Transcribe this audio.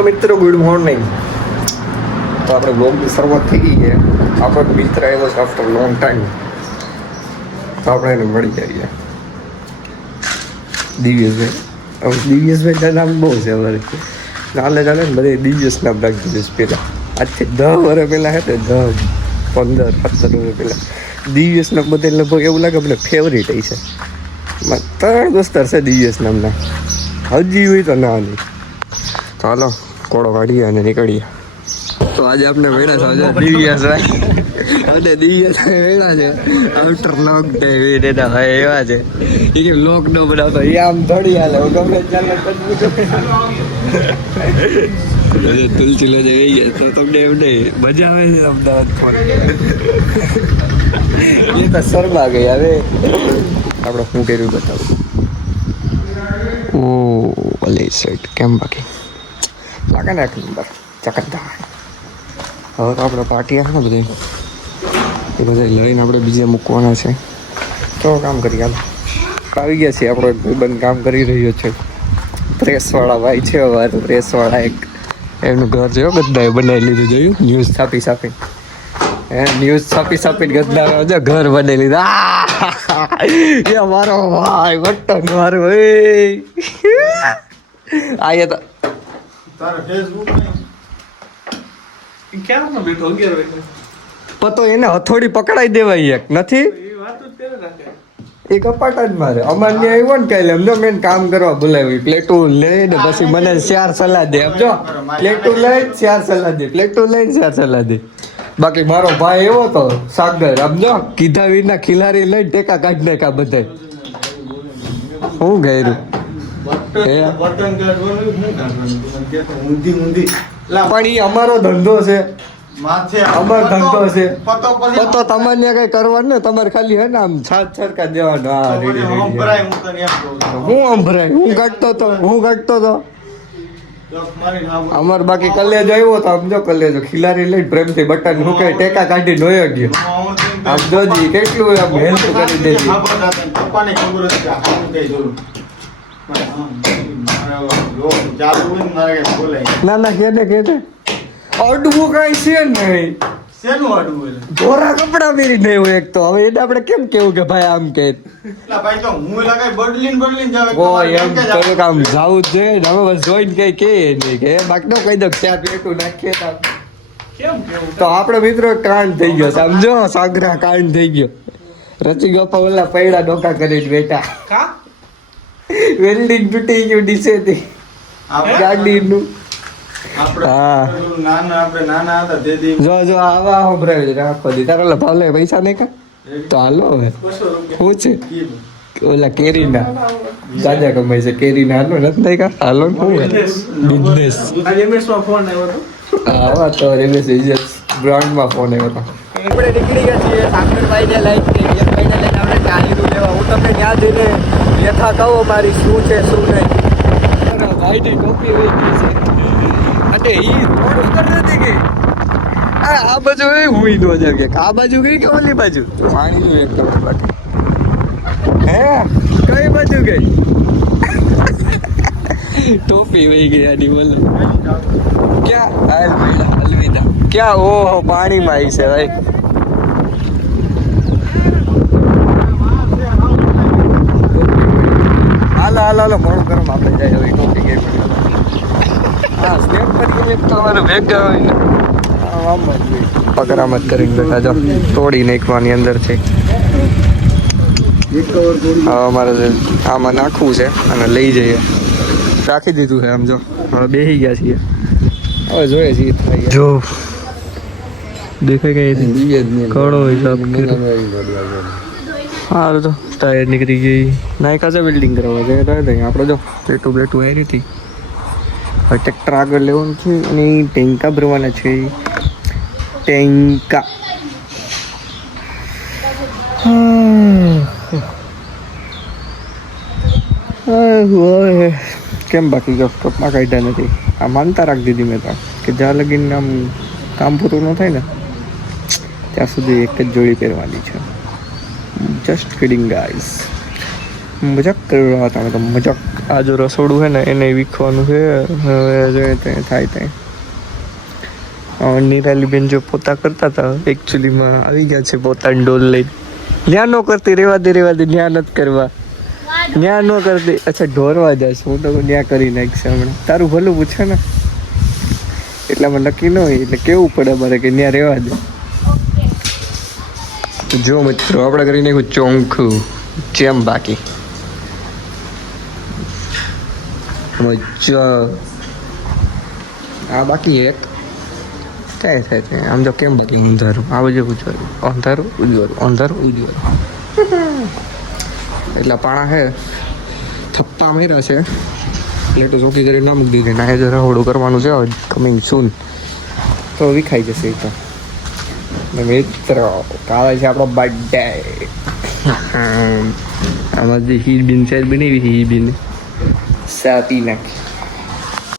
તો મિત્રો good morning. તો આપણે બ્લોગની શરૂઆત થઈ ગઈ છે. આપણો મિત્ર આવ્યો છે આફ્ટર લોંગ ટાઈમ, તો આપણે એને મળી જઈએ. દિવ્યેશભાઈ, હવે દિવ્યેશભાઈ નામ બહુ છે અમારે. ચાલે ચાલે ને બધે દિવ્યેશ નામ રાખી દીધું પહેલાં. આજથી 10 વર્ષ પહેલાં હે ને 15-17 વર્ષ પહેલાં દિવ્યેશના બધે લગભગ એવું લાગે મને ફેવરિટ છે. 3 દોસ્તાર છે દિવ્યેશ નામના, હજી હોય તો ના નહીં. તો હાલો કોળો કાઢીએ અને નીકળીએ. તો આજે આપણે વેણા છે દિવ્યેશ અને દિવ્યેશ વેણા છે આફ્ટર લોક ટાઈમ. એના ભાઈ એવા છે એ કે લોક નો બનાવતો એ આમ થોડી હાલે ગમે ચાલે તુલસી લે જઈએ તો તમને એમ નહીં મજા આવે છે અમદાવાદ. એ તો શર્મા ગઈ. હવે આપણે શું કર્યું બતાવું. ઓ ભલે સેટ કેમ બાકી લાગે ને એક નંબર ચકરદાર. હવે તો આપણે પાર્ટી આવે ને બધે એ બધા લઈને આપણે બીજે મૂકવાના છે. તો કામ કરીએ. હાલ આવી ગયા છીએ. આપણો એક ભાઈબંધ કામ કરી રહ્યો છે. પ્રેસવાળા ભાઈ છે અમારે. પ્રેસવાળા એક એનું ઘર જોયો ગદ્દાએ બનાવી લીધું. જોયું ન્યૂઝ છાપી છાપી ન્યૂઝ છાપી છાપીને ગદ્દા જો ઘર બનાવી લીધું. એ મારો ભાઈ બટન મારો આયા તો પતો એને હથોડી પકડાઈ દેવાય એક નથી એ કપાટ જ મારે. અમારે ત્યાં આવ્યો ને કાલે સમજો મેં કામ કરવા બોલાવી. પ્લેટું લઈને પછી મને 4 સલાહ દે. સમજો પ્લેટું લઈને 4 સલાહ દે. પ્લેટું લઈને 4 સલાહ દે. બાકી મારો ભાઈ એવો તો સાગર સમજો કીધા વિના ખિલારી લઈને ટેકા કાઢી નાખ્યા બધા. હું ગયું પણ એ અમારો ધંધો છે. અમારો ધંધો છે. તો તમારે કઈ કરવાનું ને તમારે ખાલી હે ને આમ છાત છરકા દેવાનું. હું અંભરાય હું કાઢતો તો અમાર બાકી કલેજ આવ્યો તો સમજો કલેજ ખિલારી લઈ પ્રેમથી બટન હું કઈ ટેકા કાઢી નોયો ગયો. આમ જોજી કેટલું આમ હેલ્પ કરી દેજી. ના ના કે અડવું કઈ છે નહીં. શેનું અડવું? ધોરા કપડા પહેરી નહીં હોય એક તો. હવે એને આપણે કેમ કેવું કે ભાઈ આમ કે ભાઈ તો હું લગાઈ બદલીને જાવ એમ તો કામ જાવું જ જોઈએ. હવે બસ જોઈને કઈ કે નહીં કે બાકી નો કહી દો ચા પેટું નાખીએ તો કેમ કેવું. તો આપણો મિત્રો કાંડ થઈ ગયો સમજો. સાગરા કાંડ થઈ ગયો. રચી ગપ્પા ઓલા પૈડા ડોકા કરીને બેઠા. વેલ્ડિંગ તૂટી ગયું ડીસેથી ગાડીનું. જો આવા સંભળાવી રાખો દી તારા ભાવલે પૈસા નહીં કા તો હાલો. હવે શું છે ઓલા કેરીના દાદા કમાય છે કેરીના. હાલો નથી નહીં કા હાલો શું બિઝનેસ. આવા તો રેમેશ બ્રાન્ડમાં ફોન આવ્યો હતો. આપણે નીકળી ગયા છીએ સાગરભાઈને લઈને આપણે ચાલીનું લેવા. હું તમને ત્યાં જઈને લેખા કહો મારી શું છે શું નહીં. ભાઈની ટોપી વહી ગઈ છે અને એ થોડું કર નથી કે આ બાજુ હું નો જાવ કે આ બાજુ ગઈ કે ઓલી બાજુ પાણીનું એક કલર બાકી હે કઈ બાજુ ગઈ. ટોપી વહી ગઈ આની બોલો ક્યાં અલવિદા ક્યાં. ઓહો પાણીમાં આવી છે ભાઈ. હાલો મોડું કરો આપણે જાય. હવે ટોપી ગઈ હા સ્નેપ પર ગઈ તમારે ભેગ પકડામત કરીને બેઠા જો તોડી નાખવાની અંદર છે. હવે અમારે આમાં નાખવું છે અને લઈ જઈએ. રાખી દીધું છે આમ જો. હવે બેસી ગયા છીએ. હવે જોઈએ છીએ જો દેખાય કઈ કડો હિસાબ સારું. તો ટાયર નીકળી ગઈ. નાયકા છે બિલ્ડિંગ કરવા જાય આપણે જો પ્લેટું આવી હતી. હવે ટ્રેક્ટર આગળ લેવાનું છે અને ટેન્કા ભરવાના છે. ટેન્કા કેમ બાકી જો કપમાં કાઢ્યા નથી. આ માનતા રાખી દીધી મેં તો કે જ્યાં લગીને આમ કામ પૂરું ન થાય ને ત્યાં સુધી એક જ જોડી પહેરવાની છે. Just kidding guys. મજાક કરી રહ્યા હતા અમે તો મજાક. આ જો રસોડું છે ને એને વીખવાનું છે. હવે જોઈએ ત્યાં થાય ત્યાં નિરાલીબેન જો પોતા કરતા હતા એકચ્યુઅલીમાં આવી ગયા છે પોતાની ડોલ લઈ. ત્યાં ન કરતી, રેવા દે ત્યાં નથી કરવા. ત્યાં ન કરતી. અચ્છા ઢોરવા જશે, હું તો ત્યાં કરી નાખશે હમણાં. તારું ભલું પૂછે ને એટલામાં નક્કી ન હોય એટલે કેવું પડે મારે કે ત્યાં રહેવા દે. જો મિત્રો આપણે કરી નાખ્યું ચોંખું જેમ બાકી આ બાકી એક થાય આમ તો કેમ બાકી ઊંધારું આ બધું પૂછવાનું અંધારું ઉજવારું એટલે પાણા છે થપ્પા મેરા છે પ્લેટો ચોકી કરી ના મૂકી દીધી ના જરા હોડું કરવાનું છે કમિંગ સૂન તો વિખાઈ જશે એ તો. મિત્રો કાલે છે આપણો બર્થડે. આમાં જે હીરબીન છે બનાવી હીરબીન સા પી નાખી.